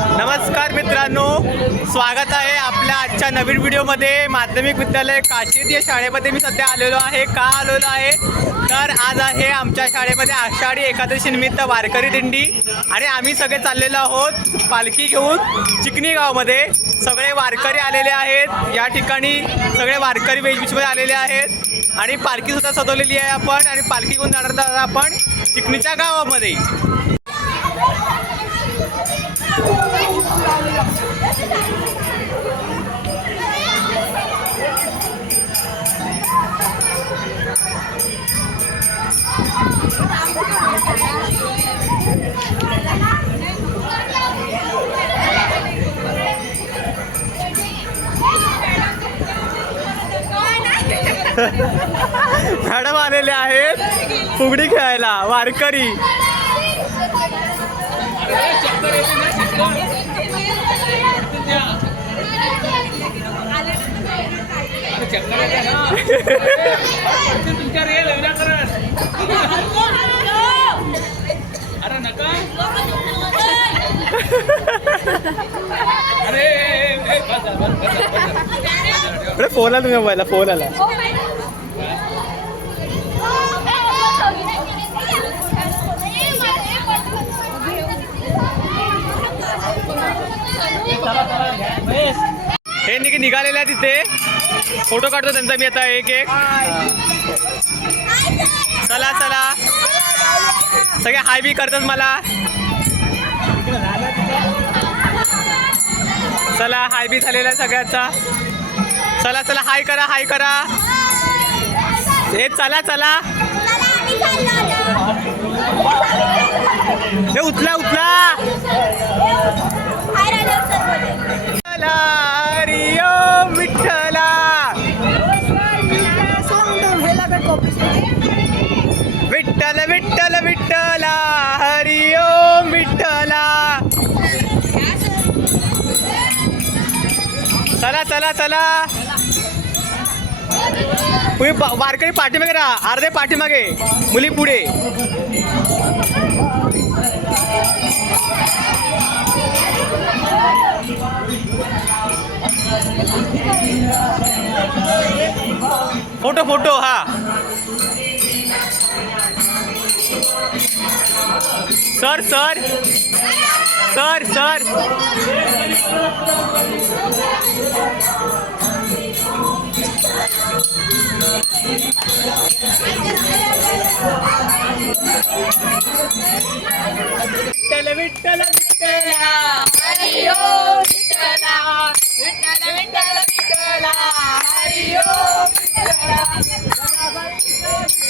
नमस्कार मित्रांनो स्वागत आहे आपल्या आजच्या नवीन व्हिडिओमध्ये. माध्यमिक विद्यालय काशीद या शाळेमध्ये मी सध्या आलेलो आहे. का आलेलो आहे? तर आज आहे आमच्या शाळेमध्ये आषाढी एकादशी निमित्त वारकरी दिंडी. आणि आम्ही सगळे चाललेलो आहोत पालखी घेऊन चिकणी गावामध्ये सगळे वारकरी आलेले आहेत. या ठिकाणी सगळे वारकरी वेशभूषेमध्ये आलेले आहेत. आणि पालखीसुद्धा सजवलेली आहे आपण. आणि पालखी घेऊन जाणार आपण चिकणीच्या गावामध्ये. मॅडम आलेले आहेत. फुगडी खेळायला. वारकरी. तुमच्या अरे अरे फोन आला तुम्ही मोबाईलला फोन आला. हे निघ आहे तिथे. फोटो काढतो त्यांचा मी आता एक एक. चला चला. सगळे हाय बी करतात मला. चला हाय बी झालेला आहे सगळ्याचा. चला चला हाय करा हाय करा. हे चला चला. हे उचला उचला चला चला चला. तुम्ही वारकरी पाठीमागे राहा. अर्धे पाठीमागे. मुली पुढे. फोटो फोटो हा. Sir sir. Sir sir. Vitthal Vitthal विठ्ठला.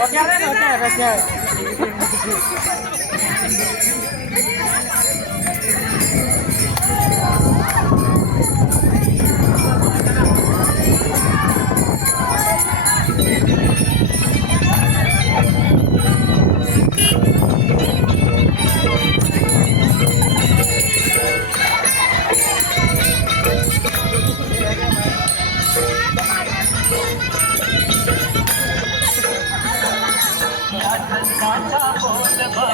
एवढं बस जनाबाईच्या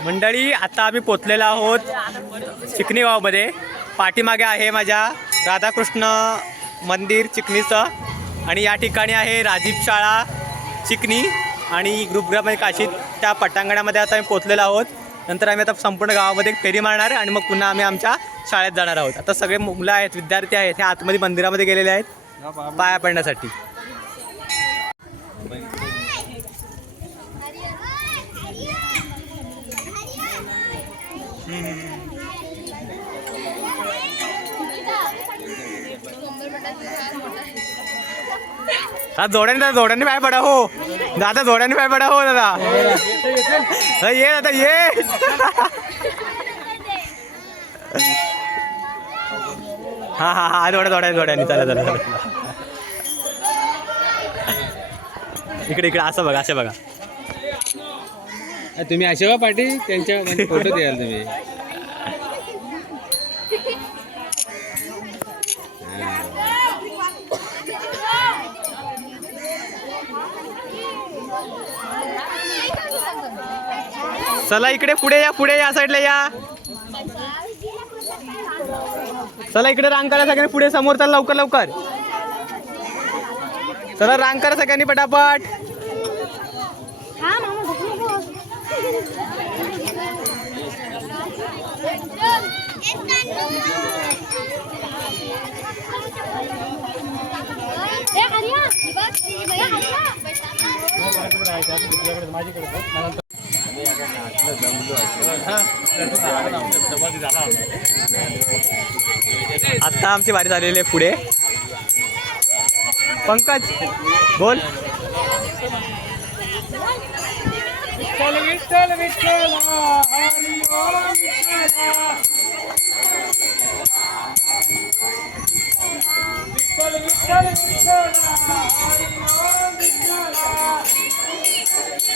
मंडळी आता आम्ही पोचलेलो आहोत चिकणी गावमध्ये पाठीमागे आहे माझ्या राधाकृष्ण मंदिर चिकणीचं. आणि या ठिकाणी आहे राजीव शाळा चिकणी आणि ग्रुपग्राम काशीत त्या पटांगणामध्ये आता आम्ही पोचलेलो आहोत. नंतर आम्ही आता संपूर्ण गावामध्ये फेरी मारणार आणि मग पुन्हा आम्ही आमच्या शाळेत जाणार आहोत. आता सगळे मुलं आहेत विद्यार्थी आहेत हे आतमध्ये मंदिरामध्ये गेलेले आहेत. पाया पडण्यासाठी. दादा जोड्याने दादा जोड्याने पाय पडा हो. दादा जोड्याने पाय पडा हो दादा. ये दादा ये. हा हा हा जोड्या जोड्या जोड्याने चला चला चला. इकडे इकडे असं बघा असं बघा. तुम्ही अशोका पाटील त्यांच्या फोटो द्याल तुम्ही. चला इकडे पुढे या पुढे या साईडला या. चला इकडे रांग करा सगळ्यांनी पुढे समोर चला लवकर लवकर. चला रांग करा सगळ्यांनी पटापट. आत्ता आमची बारी झालेली आहे पुढे पंकज बोल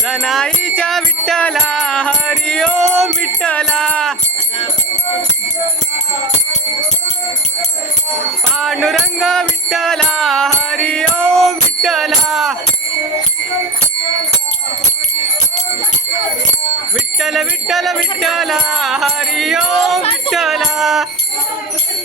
जनाईच्या विठ्ठला हरी ओम विठ्ठला. पांडुरंग विठ्ठला हरी ओम विठ्ठला. विठ्ठल विठ्ठल विठ्ठला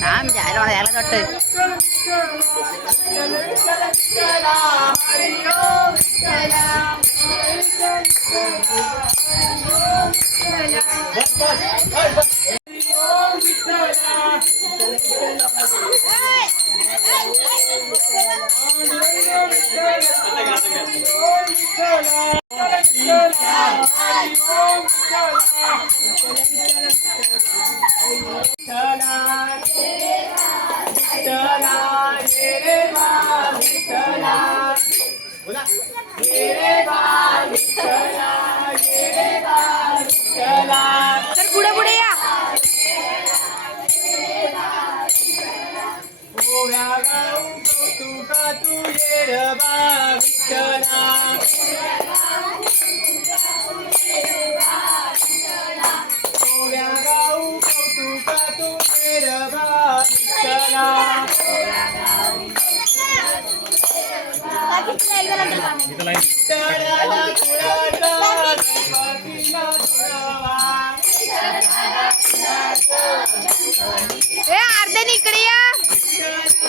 थांब जायला मला यायला वाटतंय बस बस Grazie. ए अर्धे इकडे या.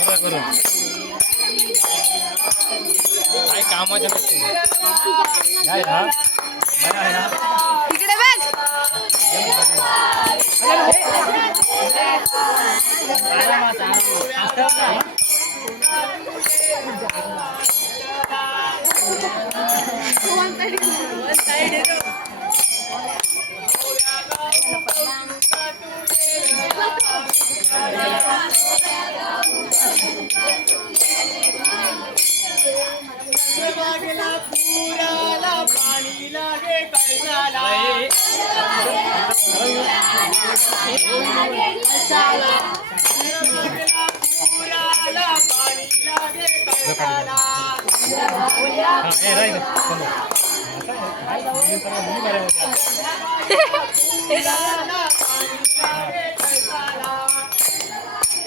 राजा काय कामाच्या काय ना इकडे बघ. लागला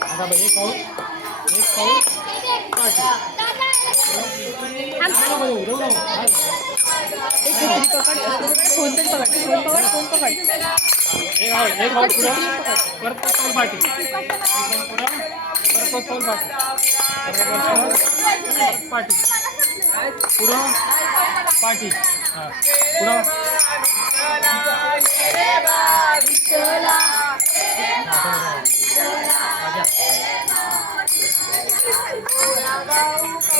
आता बघ एक पाऊल एक पाऊल फोन पण पकड फोन पकड फोन पकड पाठी पुढं पाठी पुढं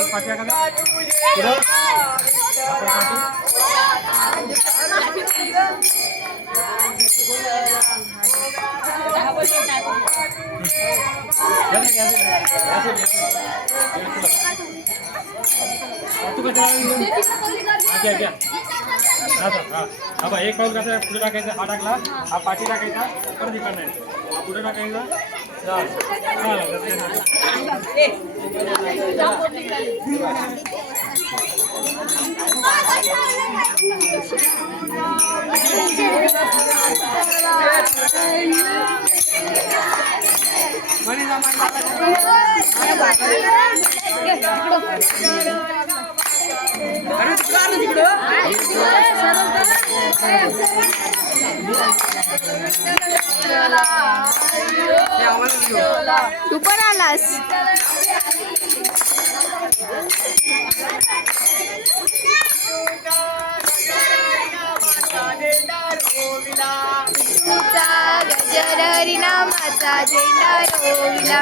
पाठी पुढं. आपण पाठी एक पाऊल कसं पुढे टाकायचा हा टाकला हा पाठी टाकायचा परत इकडे नाही पुढे टाकायचा झालं. झालं, तू पण आलास. गजर हरिनामाचा झेंडा रोविला.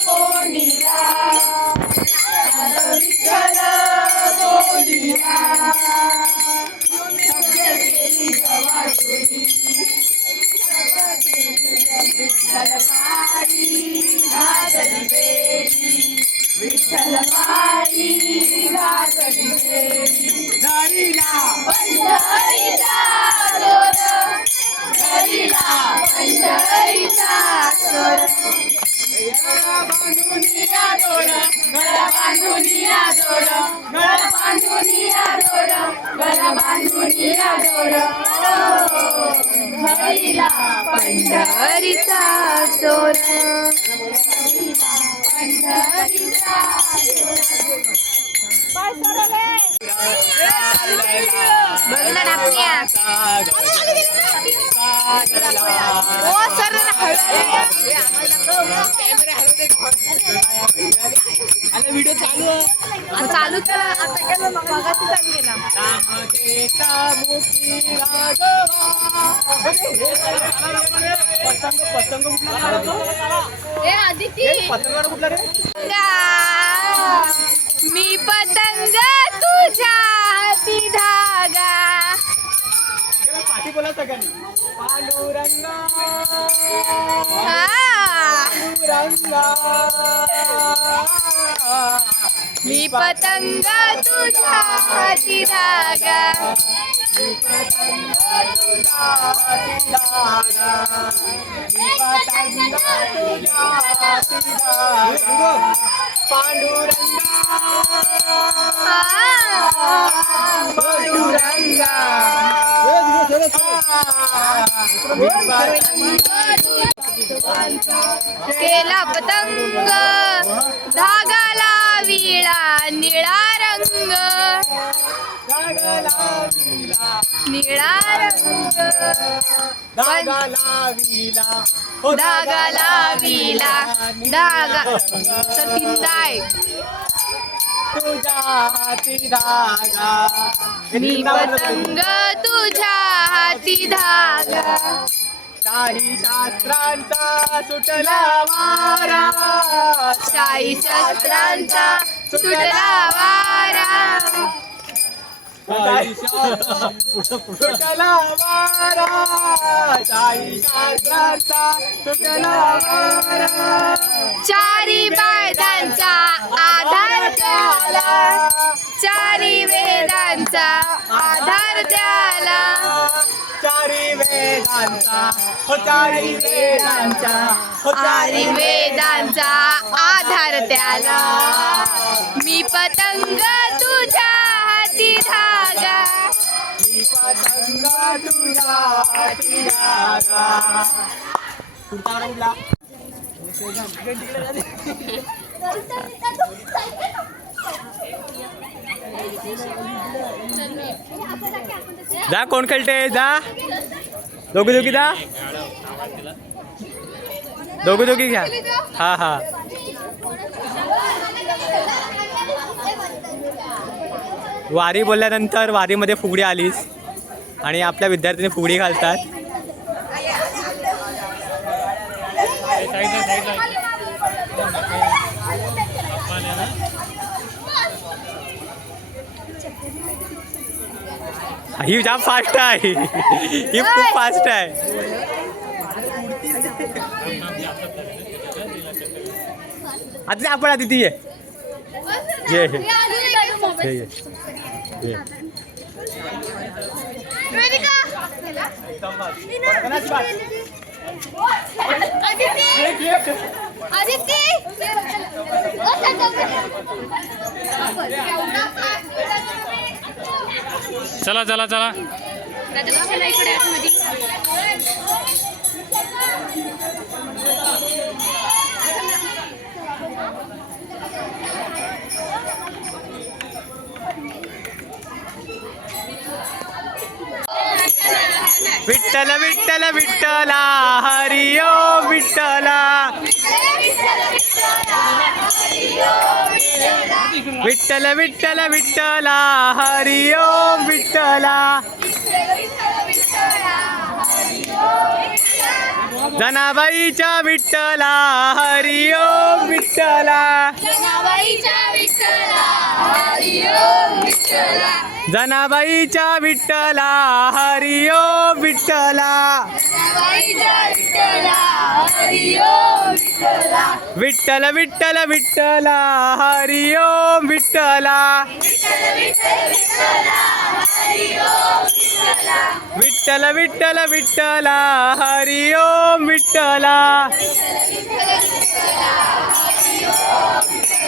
व्हिडिओ चालू चालू केला आता केलं मगाशी चालू केला पतंग पतंग कुठला आदिती पतंग कुठला रे? पाठी बोला सगळ्यांनी पांडुरंगा हा. पांडुरंगा मी पतंग तुझ्या हाती धागा हा. पांडुरंगा केला पतंग धागाला विळा निळा रंग. निळा रंग. धागा लाविला धागा लाविला धागा तर तीनदा आहे. तुझ्या हाती धागा. मी पतंग तुझ्या हाती धागा. शाही शास्त्रांचा सुटला वारा. शाही शस्त्रांचा सुटला वारा. सुटला वारा चारी वेदांचा आधार त्याला. चारी वेदांचा आधार त्याला. चारी वेदांचा हो चारी वेदांचा हो चारी वेदांचा आधार त्याला. मी पतंग तुझ्या हाती धागा जा कोण खेळते? जा. दोघी दोघी जा. दोघी दोघी घ्या. हा हा. वारी बोलल्यानंतर वारीमध्ये फुगडी आलीस. आणि आपल्या विद्यार्थ्यांनी फुगडी घालतात. ही जाम फास्ट आहे. ही खूप फास्ट आहे. आता आपण आधी ती ये. ये ये. चल, चल, चल. चला इकडे विठ्ठल विठ्ठल विठ्ठला हरि ओम विठ्ठला. विठ्ठल विठ्ठल विठ्ठला हरि ओम विठ्ठला. जनाबाईच्या विठ्ठला हरि ओम विठ्ठला. जनाबाईच्या विठ्ठला हरी ओम विठ्ठला विठ्ठला. विठ्ठला विठ्ठला हरी ओम विठ्ठला. विठ्ठल विठ्ठल विठ्ठला हरि ओम विठ्ठला.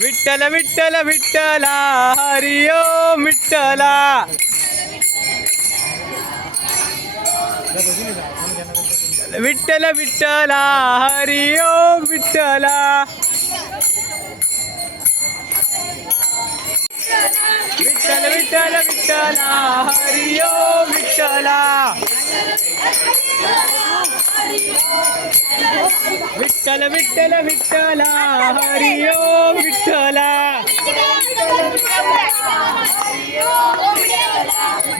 विठ्ठल विठ्ठल विठ्ठला हरि विठ्ठला. विठ्ठल विठ्ठला हरिओ विठ्ठला विठ्ठल विठ्ठला हरि ओम विठ्ठला. विठ्ठला विठ्ठला विठ्ठल विठ्ठल विठ्ठला. हरि ओम विठ्ठला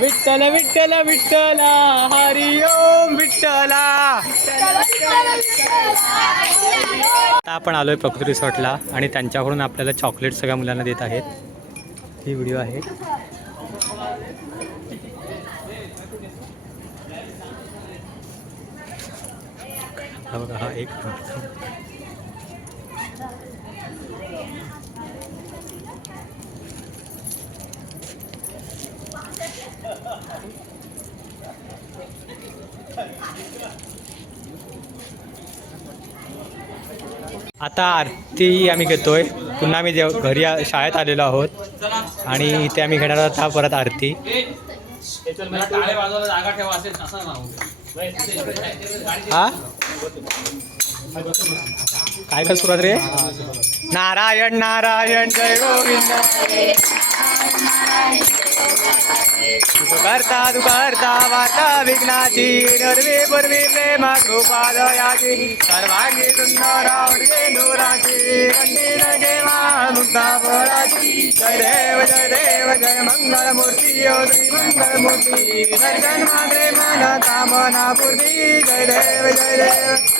विठ्ठल विठ्ठल विठ्ठला हरि ओम विठ्ठला. आता आपण आलोय प्रकृती रिसॉर्टला आणि त्यांच्याकडून आपल्याला चॉकलेट सगळ्या मुलांना देत आहेत. ही व्हिडिओ आहे. हा बघा हा एक. आता आरती आम्ही घेतोय. पुन्हा आम्ही जेव घरी शाळेत आलेलो आहोत. आणि इथे आम्ही घेणार आहोत हा परत आरती. हा? काय कर सुरुवात रे? नारायण नारायण जय गोविंद. करता तू करता वार्ता विघ्नाची नरवी पूर्वी प्रेम कृपादयाची सर्वांगी सुंदर आवडे कंदील देवा मुक्ता फळाची जय देव जय देव जय मंगल मूर्ती ओ श्री मंगल मूर्ती दर्शन मागे मन कामना पूर्ती जय देव जय देव.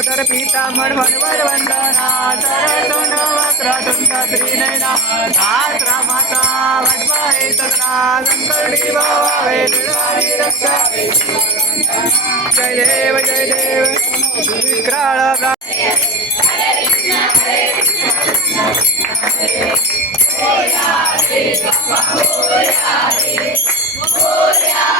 ओदर पिता मणवण वंदना तर सोन वक्र तुंग त्रिनयना धात्रा माता वड्वाहे तत्रा गंगडी भावे दुर्वारी रक्षा जय देव जय देव विक्राळ Oh, yeah.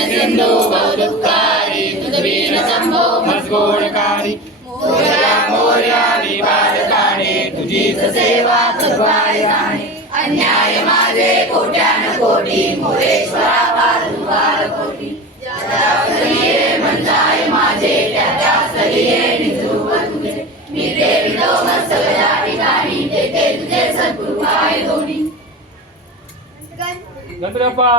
ब्रा- मजगोडकारी मोर्या मोर्या हीच सेवा करवाय जाणे अन्याय माझे कोट्यान कोटी मोरेश्वरा वारंवार कोटी ज्या सरिये म्हणताय माझे त्या त्या सरिये निजरूप तुझे मी देविलो मस्तक या ठिकाणी तेथे तुझे सद्गुरु आहे दोन्ही गणपती बाप्पा